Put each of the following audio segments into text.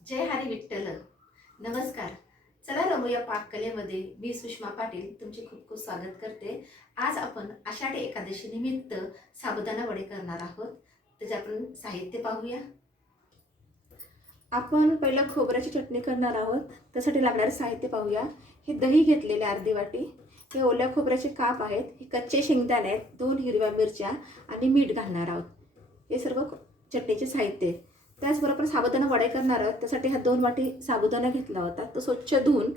जय हरी विठ्ठल. नमस्कार. चला रमूया पाककलेमध्ये. मी सुषमा पाटील तुमचे खूप खूप स्वागत करते. आज आपण आषाढी एकादशी निमित्त साबुदाणा वडे करणार आहोत. त्याचे आपण साहित्य पाहूया. आपण पहिलं खोबऱ्याची चटणी करणार आहोत. त्यासाठी लागणारे साहित्य पाहूया. हे दही घेतलेले अर्धी वाटी, हे ओल्या खोबऱ्याचे काप आहेत, हे कच्चे शेंगदाणे आहेत, 2 हिरव्या मिरच्या आणि मीठ घालणार आहोत. हे सर्व चटणीचे साहित्य आहे. त्याचबरोबर साबुदाणा वडे करणार आहोत. त्यासाठी हा 2 वाटी साबुदाणा घेतला होता, तो स्वच्छ धुवून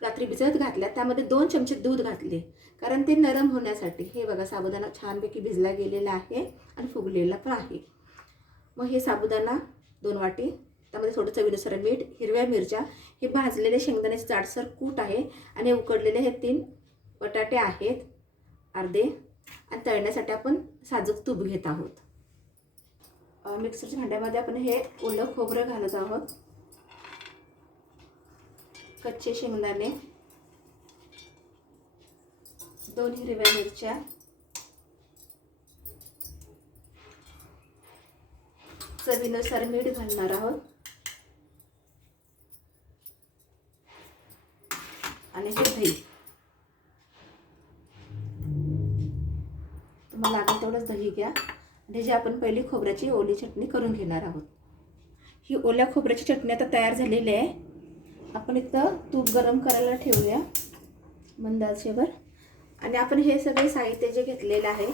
रात्री भिजत घातला. त्यामध्ये 2 चमचे दूध घातले कारण ते नरम होण्यासाठी. हे बघा, साबुदाणा छानपैकी भिजला गेलेला आहे आणि फुगलेला पण आहे. मग हे साबुदाणा 2 वाटी, त्यामध्ये थोडं चवीनुसार मीठ, हिरव्या मिरच्या, हे भाजलेले शेंगदाण्याचे जाडसर कूट आहे आणि उकडलेले हे 3 बटाटे आहेत अर्धे, आणि तळण्यासाठी आपण साजूक तूप घेत आहोत. मिक्सरच्या भांड्यामध्ये आपण हे ओलं खोबरं घालत आहोत, कच्चे शेंगदाणे, 2 हिरव्या मिरच्या, चवीनुसार मीठ घालणार आहोत आणि हे दही. तुम्हाला लागेल तेवढंच दही घ्या. आणि जे आपण पहिली खोबऱ्याची ओली चटणी करून घेणार आहोत. ही ओल्या खोबऱ्याची चटणी आता तयार झालेली आहे. आपण इथं तूप गरम करायला ठेवूया मंद आचेवर, आणि आपण हे सगळे साहित्य जे घेतलेले आहे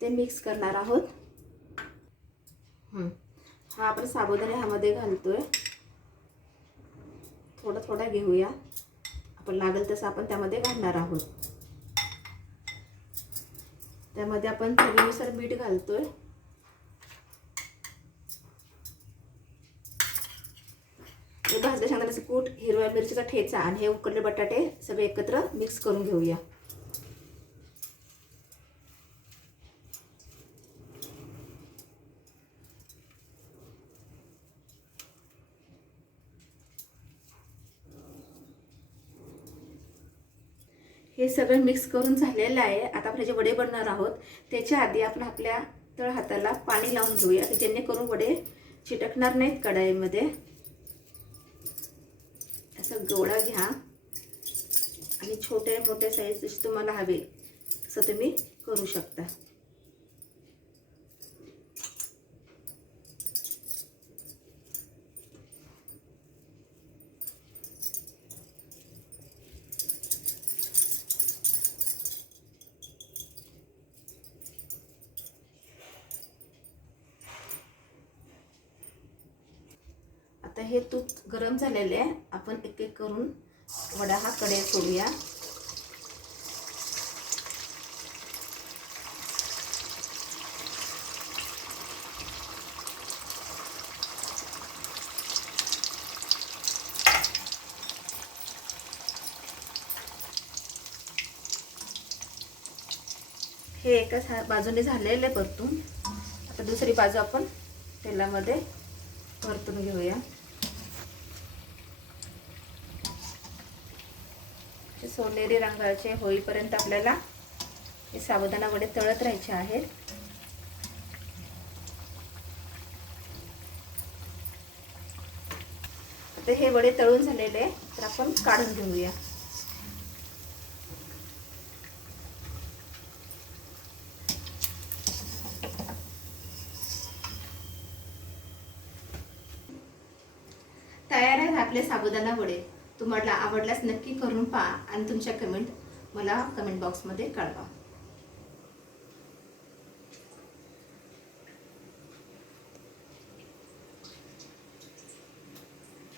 ते मिक्स करणार आहोत. हा आपण साबुदाणा ह्यामध्ये घालतोय. थोडं थोडं घेऊया, आपण लागेल तसं आपण त्यामध्ये घालणार आहोत. त्यामध्ये आपण चवीनुसार मीठ घालतोय. हे भाजले शेंगदाण्याचे कूट, हिरव्या मिरचीचा ठेचा आणि हे उकडले बटाटे सगळे एकत्र मिक्स करून घेऊया. हे सगळं मिक्स करून झालेलं आहे. आता आपण जे वडे बनवणार आहोत त्याच्या आधी आपण आपल्या तळ हाताला पाणी लावून घेऊया, जेणेकरून वडे चिटकणार नाहीत कढईमध्ये. असं गोळा घ्या आणि छोटे मोठे साईज जसे तुम्हाला हवे असं तुम्ही करू शकता. आता हे तूप गरम झालेले आहे. आपण एक एक करून वडा हा कढईत सोडूया. हे एकाच बाजूने झालेले परतून. आता दुसरी बाजू आपण तेलामध्ये परतून घेऊया. सोनेरी रंगाचे होईपर्यंत आपल्याला हे साबुदाणा वडे तळत राहायचे आहेत. आता हे वडे तळून झालेले तर आपण काढून घेऊया. तयार आहेत आपले साबुदाणा वडे. तुम्हाला आवडल्यास नक्की करून पहा आणि तुमच्या कमेंट मला कमेंट बॉक्समध्ये कळवा.